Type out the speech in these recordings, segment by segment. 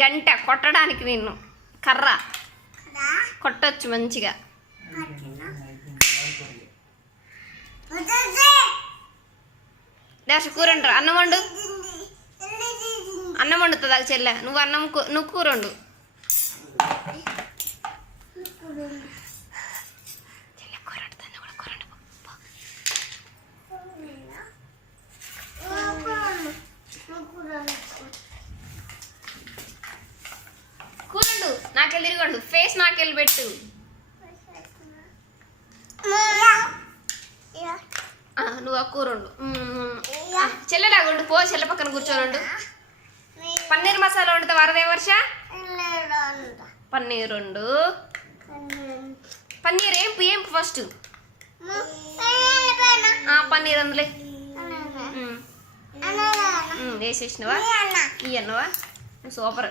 గంట కొట్టడానికి నిన్ను కర్ర కొట్టచ్చు మంచిగా. డాష కూర అంటారు. అన్నం వండు. అన్నం వండుతుందా చెల్లె? నువ్వు కూర వండు. కూరండు. నాకెళ్ళి తిరగండు. ఫేస్ నాకెళ్ళి పెట్టు. నువ్వు ఆ కూరండు. చెల్లెలాగుండు. పో చెల్లె పక్కన కూర్చోనుండు. పన్నీర్ మసాలా వండుతా వరదే వర్ష. పన్నీర్ వండు. పన్నీర్ ఏంపు ఫస్ట్. పన్నీర్ అందులే వేసేసినవా? ఇవి అన్నవా? సూపర్.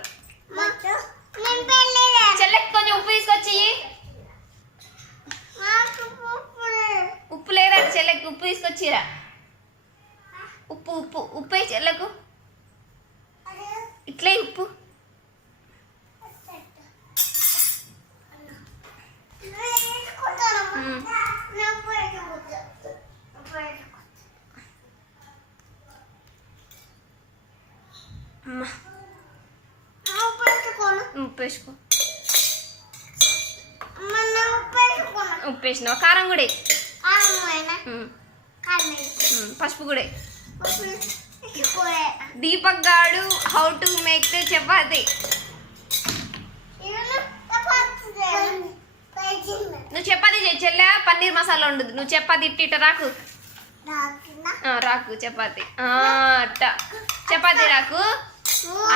చెల్లెకి కొంచెం ఉప్పు తీసుకొచ్చి. ఉప్పు లేదంటే చెల్లెకి ఉప్పు తీసుకొచ్చిరా. ఉప్పు ఉప్పు ఉప్పు వేయి చెల్లెకు. ఇట్లే ఉప్పు. ఉప్పు వేసుకో. ఉప్పు వేసినావా? కారం కూడా. పసుపు కూడా. దీపక్ గాడు how to make the chapati. నువ్వు చపాతి చేయి చెల్లె. పన్నీర్ మసాలా ఉండదు. నువ్వు చపాతి ఇట్ట రాకు. రాకు చపాతి. అట్ట చపాతి రాకు.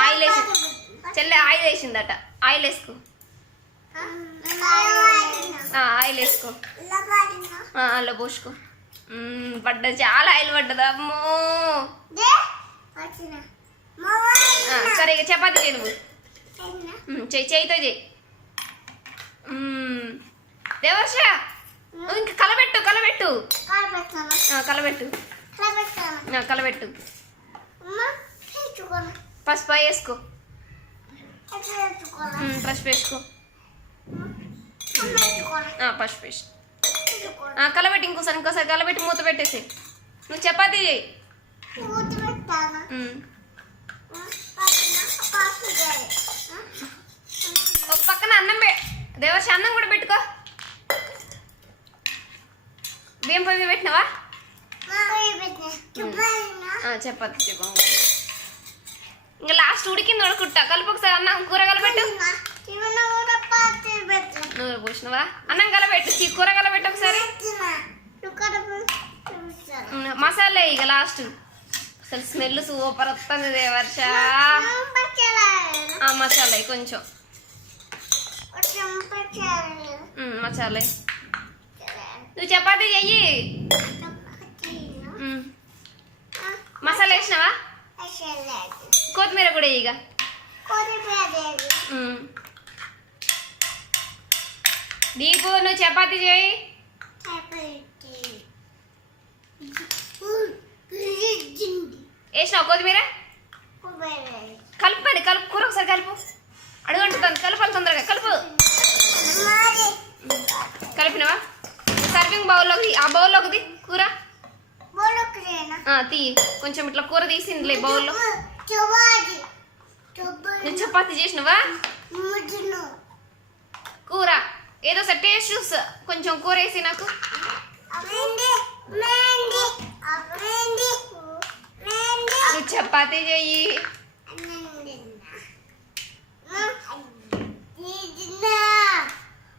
ఆయిల్ వేసి చెల్లె ఆయిల్ వేసిందట. ఆయిల్ వేసుకో. ఆయిల్ వేసుకో. అలా పోసుకో. పడ్డది. చాలా ఆయిల్ పడ్డది. అమ్మో. సరే ఇక చపాతి చేయి. నువ్వు చేయితో చేయి. దేవర్ష ఇంకా కలబెట్టు. కలబెట్టు. కలబెట్టు. పసుపు వేసుకో. పసుపు వేసుకో. పసుపు వేసి కలబెట్టి. ఇంకోసారి కలబెట్టి మూత పెట్టేసి నువ్వు చపాతీ చేయి. ఒక పక్కన అన్నం దేవర్ష అన్నం కూడా పెట్టుకో. బియ్యం పొయ్యి పెట్టినావా? చపాతీ చెప్పు. ఇంకా లాస్ట్ ఉడికింది ఉడకుట్టా. కలుపు ఒకసారి. అన్నం కూర కలపెట్టు. నూనె పోసినవా? అన్నం కలపెట్టు. కూర కలపెట్టు ఒకసారి. మసాలా ఇక లాస్ట్. అసలు స్మెల్ సూపర్ వస్తుంది దేవర్ష. మసాలా కొంచెం మసాలా. నువ్వు చపాతీ చెయ్యి. మసాలా వేసినావా? కొత్తిమీర కూడా ఇక. దీపు నువ్వు చపాతీ చేయి. వేసినావు కొత్తిమీర? కలుపుకోండి. కలుపు. కూర ఒకసారి కలుపు. అడుగుంటుంది. కలుపాలి తొందరగా. కలుపు. కలిపినవా? సర్వింగ్ బౌల్లోకి. ఆ బౌల్లోకి కూర తీ. కొంచెం ఇట్లా కూర తీసిందిలే బౌల్లో. నువ్వు చపాతీ చేసినవా? కూర ఏదో సార్ టేస్ట్ చూస్తా. కొంచెం కూర వేసి నాకు. నువ్వు చపాతీ చెయ్యి.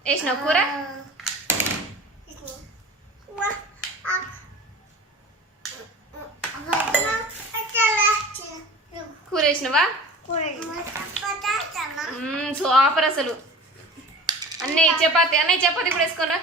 వేసినావు కూర? కూర వేసినవా? సూపర్ అసలు. అన్నయ్య చపాతీ. అన్నయ్య చపాతీ కూడా వేసుకోరా.